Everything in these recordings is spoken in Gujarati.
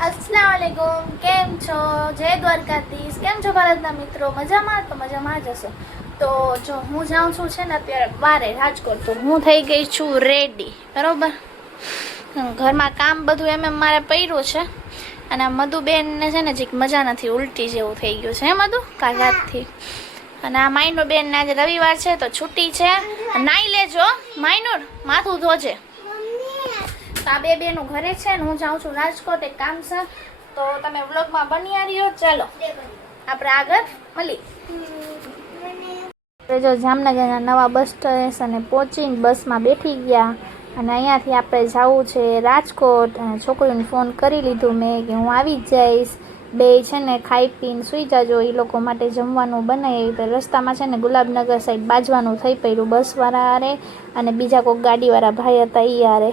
अस्सलाम वालेकुम, કેમ છો? જય દ્વારકાધીશ. કેમ છો ભારતના મિત્રો? મજામાં? તો મજામાં જ હશો. તો જો હું જાઉં છું છે ને અત્યારે બારે રાજકોટ, તો હું થઈ ગઈ છું રેડી, બરોબર. ઘરમાં કામ બધું એમ મારે પડ્યું છે. અને મધુબેનને છે ને જીક મજા નથી, ઉલટી જેવું થઈ ગયું છે. હે મધુ, કાલ રાતથી. અને આ માઇનૂર બેનને આજે રવિવાર છે તો છૂટી છે. નાઈ લેજો માઇનૂર, માથું ધોજે. તો આ બે બેનું ઘરે છે ને હું જાઉં છું રાજકોટ, એક કામ છે. તો તમે વ્લોગમાં બની રહ્યો. ચાલો આપણે આગળ મળી. જો જામનગરના નવા બસ સ્ટેશને પહોંચીને બસમાં બેઠી ગયા અને અહીંયાથી આપણે જવું છે રાજકોટ. અને છોકરીઓને ફોન કરી લીધું મેં કે હું આવી જ જઈશ. બે છે ને ખાઈ પીને સૂઈ જાજો, એ લોકો માટે જમવાનું બનાવી. તો રસ્તામાં છે ને ગુલાબનગર સાઈડ બાજવાનું થઈ પડ્યું બસવાળા હારે અને બીજા કોઈક ગાડીવાળા ભાઈ હતા એ હારે.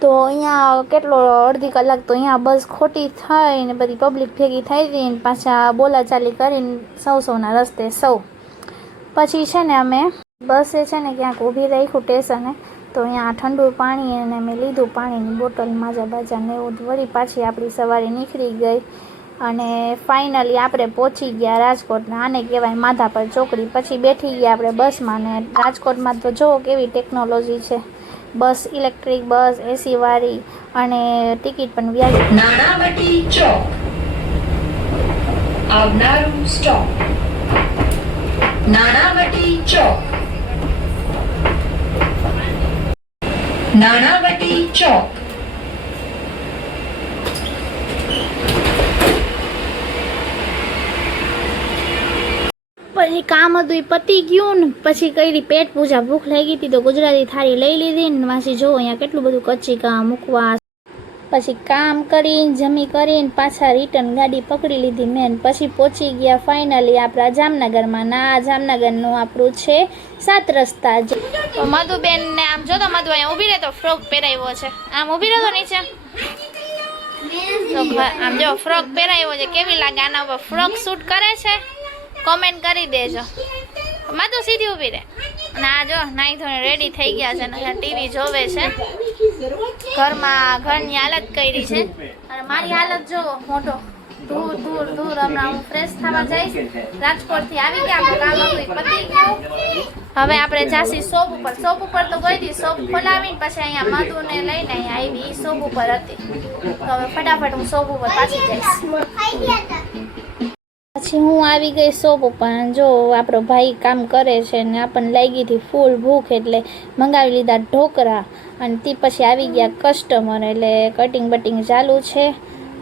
તો અહીંયા કેટલો અડધી કલાક તો અહીંયા બસ ખોટી થઈને બધી પબ્લિક ભેગી થઈ હતી ને પાછા બોલાચાલી કરીને સૌના રસ્તે સૌ. પછી છે ને અમે બસે છે ને ક્યાંક ઊભી રાખ્યું સ્ટેશને. તો અહીંયા ઠંડુ પાણી અને મેં લીધું, પાણીની બોટલ માજા બાજાને એવું. વળી પાછી આપણી સવારે નીકળી ગઈ અને ફાઇનલી આપણે પહોંચી ગયા રાજકોટ. આને કહેવાય માધા પર ચોકડી. પછી બેઠી ગયા આપણે બસમાં. ને રાજકોટમાં તો જુઓ કેવી ટેકનોલોજી છે. બસ ઇલેક્ટ્રિક બસ, એસી વાળી અને ટિકિટ પણ વ્યાજબી. નાણાવટી ચોક આવનારું સ્ટોપ નાણાવટી ચોક. નાણાવટી ચોક. પછી કામ હતું એ પતી ગયું ને પછી કરી પેટ પૂજા. ભૂખ લાગી હતી તો ગુજરાતી થાળી લઈ લીધી ને પાછી જો અહીંયા કેટલું બધું કચ્ચી કામ મૂકવા. પછી કામ કરીને જમી કરીને પાછા રિટર્ન ગાડી પકડી લીધી મેન. પછી પહોંચી ગયા ફાઇનલી આપણા જામનગરમાં. ના જામનગરનું આપણું છે 7 રસ્તા. તો મધુબેનને આમ જો તો મધુ અહીંયા ઊભી રહે તો ફ્રોક પહેરાવ્યો છે. આમ ઊભી રહો તો નીચે તો આમ જો ફ્રોક પહેરાવ્યો છે. કેવી લાગે આના ઉપર ફ્રોક શૂટ કરે છે? કોમેન્ટ કરી દેજો. માધુ સીધી ઊભી રહે. અને આ જો નાઈ ધોઈને રેડી થઈ ગયા છે ને ટીવી જોવે છે. ઘરની હાલત કરી છે અને મારી હાલત જો મોટો દૂર હમણાં હું ફ્રેશ થવા જઈશ. રાજકોટથી આવી ગયા, આપણું કામ હતું પતી ગયું. હવે આપણે જાસી શોપ ઉપર. શોપ ઉપર તો ગઈ હતી, શોપ ખોલાવીને પછી અહીંયા મધુને લઈને અહીંયા આવી. શોપ ઉપર હતી તો હવે ફટાફટ હું શોપ ઉપર પાછી જઈશ. પછી હું આવી ગઈ શોપ ઉપર. જો આપણો ભાઈ કામ કરે છે ને આપણને લાગી હતી ફૂલ ભૂખ એટલે મંગાવી લીધા ઢોકળા. અને તે પછી આવી ગયા કસ્ટમર એટલે કટિંગ બટિંગ ચાલુ છે.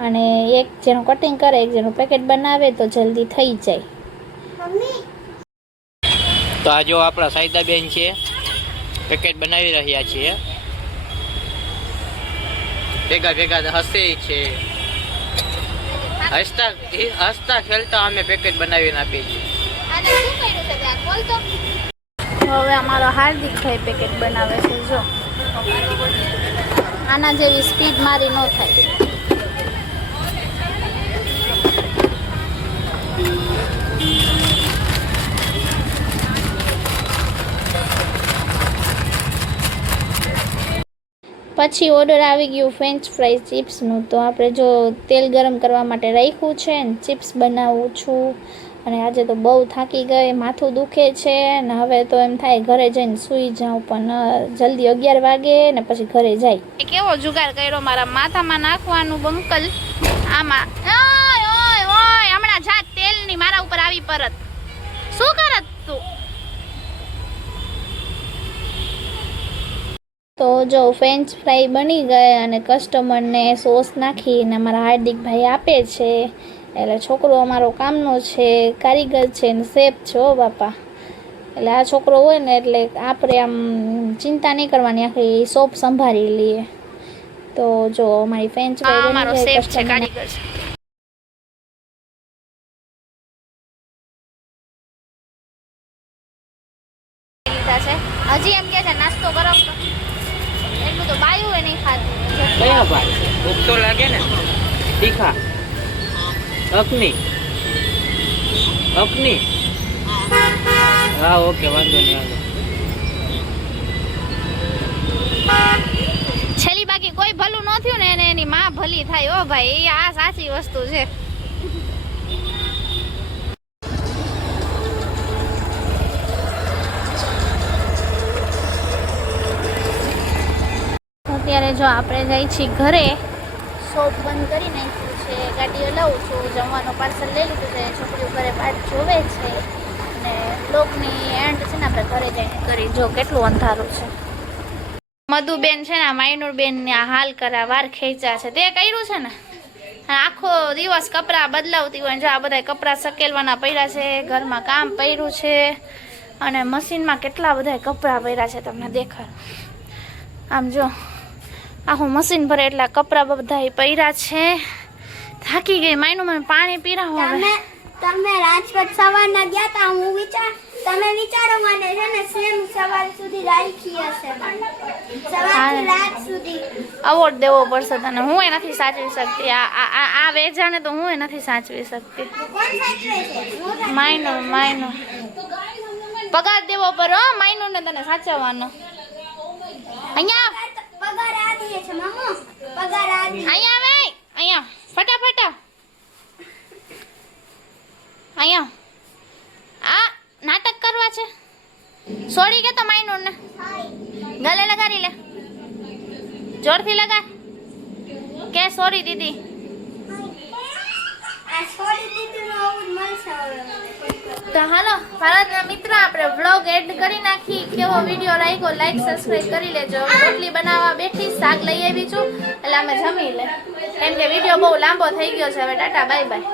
અને એક જેનું કટિંગ કરે, એક જેનું પેકેટ બનાવે તો જલ્દી થઈ જાય. તો આ જો આપણા સાયદાબેન છે, પેકેટ બનાવી રહ્યા છીએ. ભેગા હસે છે. હસતા ખેલતા અમે પેકેટ બનાવીને આપીએ છીએ. હવે અમારો હાર્દિકભાઈ પેકેટ બનાવે છે. જો આના જેવી સ્પીડ મારી ન થાય. પછી ઓર્ડર આવી ગયું ફ્રેન્ચ ફ્રાઈઝ ચિપ્સનું. તો આપણે જો તેલ ગરમ કરવા માટે રાખ્યું છે ને ચિપ્સ બનાવું છું. અને આજે તો બહુ થાકી ગઈ, માથું દુખે છે ને હવે તો એમ થાય ઘરે જઈને સૂઈ જાઉં. પણ જલ્દી 11 વાગે ને પછી ઘરે જાય. કેવો જુગાર કર્યો મારા માથામાં નાખવાનું બંકલ. આમાં ઓય હમણાં જાત તેલની મારા ઉપર આવી પરત. શું કરત તું? તો જો ફ્રેન્ચ ફ્રાઈ બની ગયા અને કસ્ટમરને સોસ નાખીને અમારા હાર્દિકભાઈ આપે છે. એટલે છોકરો અમારો કામનો છે, કારીગર છે ને શેફ છે. હો બાપા, એટલે આ છોકરો હોય ને એટલે આપણે આમ ચિંતા નહીં કરવાની, આખી શોપ સંભાળી લઈએ. તો જો અમારી ફ્રેન્ચ ફ્રાઈ અમારો શેફ છે, કારીગર છે. હજી એમ કે છે નાસ્તો કરો. એટલું તો બાયું નહીં ખાતું. કયા ભાઈ ભૂખ તો લાગે ને. તીખા અકની હા ઓકે વાંધો નહીં. છેલ્લી બાકી કોઈ ભલું ન થયું ને એને એની માં ભલી થાય. ઓ ભાઈ આ સાચી વસ્તુ છે. અત્યારે જો આપણે જઈ છીએ ઘરે. શોપ બંધ કરી નાખ્યું છે, ગાડી હલાવું છું, જમવાનું પાર્સલ લઈ લીધું છે, છોકરીઓ ઘરે પાટ જોવે છે અને બ્લોગની એન્ડ છે ને આપણે ઘરે જઈને કરી. જો કેટલું અંધારું છે. મધુબેન છે ને માયનુરબેન ને આ હાલ કરા વાર ખેંચા છે તે કર્યું છે ને. આખો દિવસ કપડાં બદલાવતી હોય. જો આ બધા કપડાં સકેલવાના પડ્યા છે, ઘરમાં કામ પડ્યું છે અને મશીનમાં કેટલા બધા કપડાં પડ્યા છે તમને દેખાય. આમ જો આખું મશીન ભરે એટલા કપડાં બધા પડ્યા છે. થાકી ગઈ માયનું. મને પાણી પીરાવો હવે. તમે રાજકોટ સવારના ગયા તા. તમે વિચારો મને છે ને સેમ સવાર સુધી રાખી હશે સવારથી રાત સુધી. અવોર્ડ દેવો પડશે તને. હું એ નથી સાચવી શકતી. આ વેજાને તો હું એ નથી સાચવી શકતી. કોણ સાચવે છે? માયનો પગાર દેવો પડે હો માયનો ને તને સાચવવાનો. અહીંયા પગાર આ દે છે મામો. પગાર આ દે. અહીંયા આવે. અહીંયા ફટાફટ અહીંયા આ નાટક કરવા છે. સોરી કે તો માયનો ને ગલે લગાડી લે. જોરથી લગા કે સોરી દીદી. આ છોડી દીધું નો આવું જ મળશે હવે. તો હાલો ભારતના મિત્ર આપણે વ્લોગ એડ કરી નાખી. કેવો વિડીયો લાગ્યો લાઈક સબસ્ક્રાઇબ કરી લેજો. રોટલી બનાવવા બેઠી, શાક લઈ આવી છું એટલે અમે જમી લે. કેમ કે વિડીયો બહુ લાંબો થઈ ગયો છે. હવે ટાટા બાય બાય.